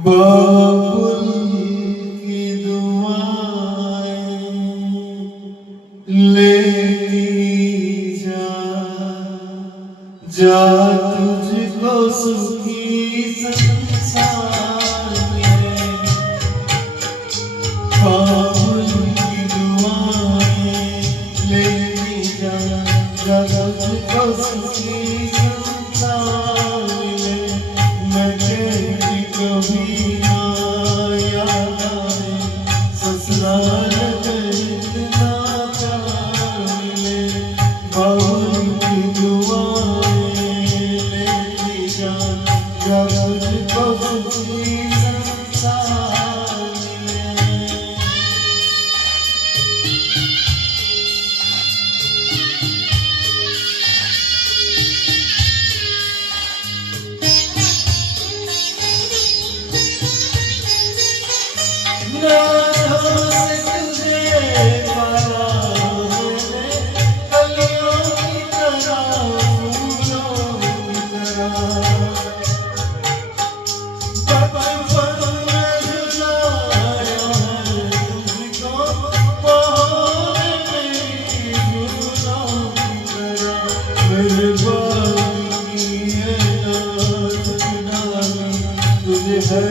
बाबुल की दुआएं लेती जा, जा तुझको सुखी संसार में। बाबुल की दुआएं लेती जा, जा तुझको सुखी संसार में। मैं तेरी कभी ना याद आए, ससुराल में इतना प्यार मिले। बाबुल की दुआएं लेती जा, जा तुझको सुखी संसार मिले। नाथों से तुझे पाया मैंने, कलियों की तरह, फूलों की तरह। बचपन में झुलाया तुझको, मोहरे मेरी झूलों की तरह। मेरे बाल की ये नाच डाली तुझे हर